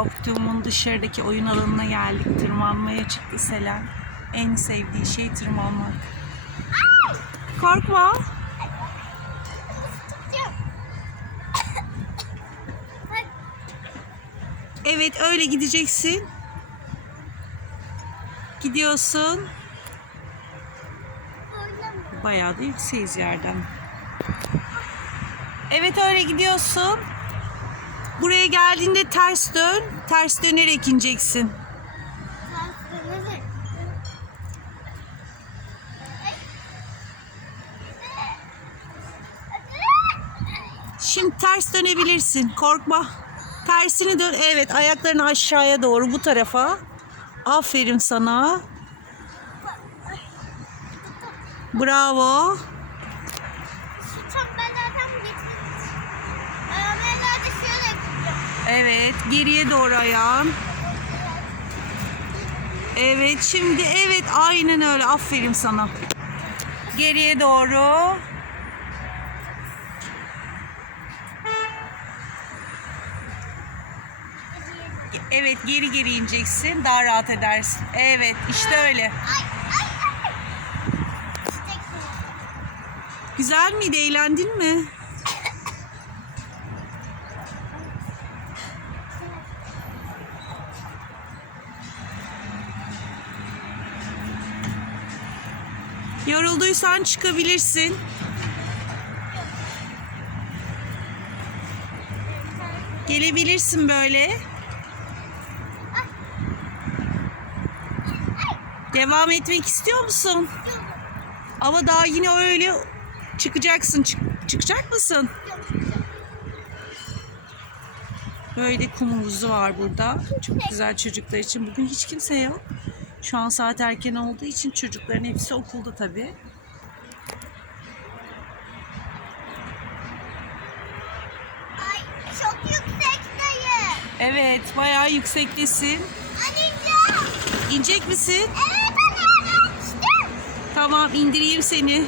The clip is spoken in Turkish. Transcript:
Optimum'un dışarıdaki oyun alanına geldik. Tırmanmaya çıktı Selen. En sevdiği şey tırmanmak. Korkma. Evet öyle gideceksin. Gidiyorsun. Bayağı da yükseğiz yerden. Evet öyle gidiyorsun. Buraya geldiğinde ters dön. Ters dönerek ineceksin. Şimdi ters dönebilirsin. Korkma. Tersini dön. Evet ayaklarını aşağıya doğru bu tarafa. Aferin sana. Bravo. Evet geriye doğru ayağın. Evet şimdi evet aynen öyle aferin sana. Geriye doğru. Evet geri geri ineceksin daha rahat edersin. Evet işte öyle. Güzel miydi eğlendin mi? Yorulduysan çıkabilirsin. Gelebilirsin böyle. Devam etmek istiyor musun? Ama daha yine öyle çıkacaksın. Çık- çıkacak mısın? Böyle kum var burada. Çok güzel çocuklar için. Bugün hiç kimse yok. Şu an saat erken olduğu için çocukların hepsi okulda tabii. Çok yüksekteyim. Evet, bayağı yüksektesin. Anneciğim. İnecek misin? Evet anne. İşte. Tamam, indireyim seni.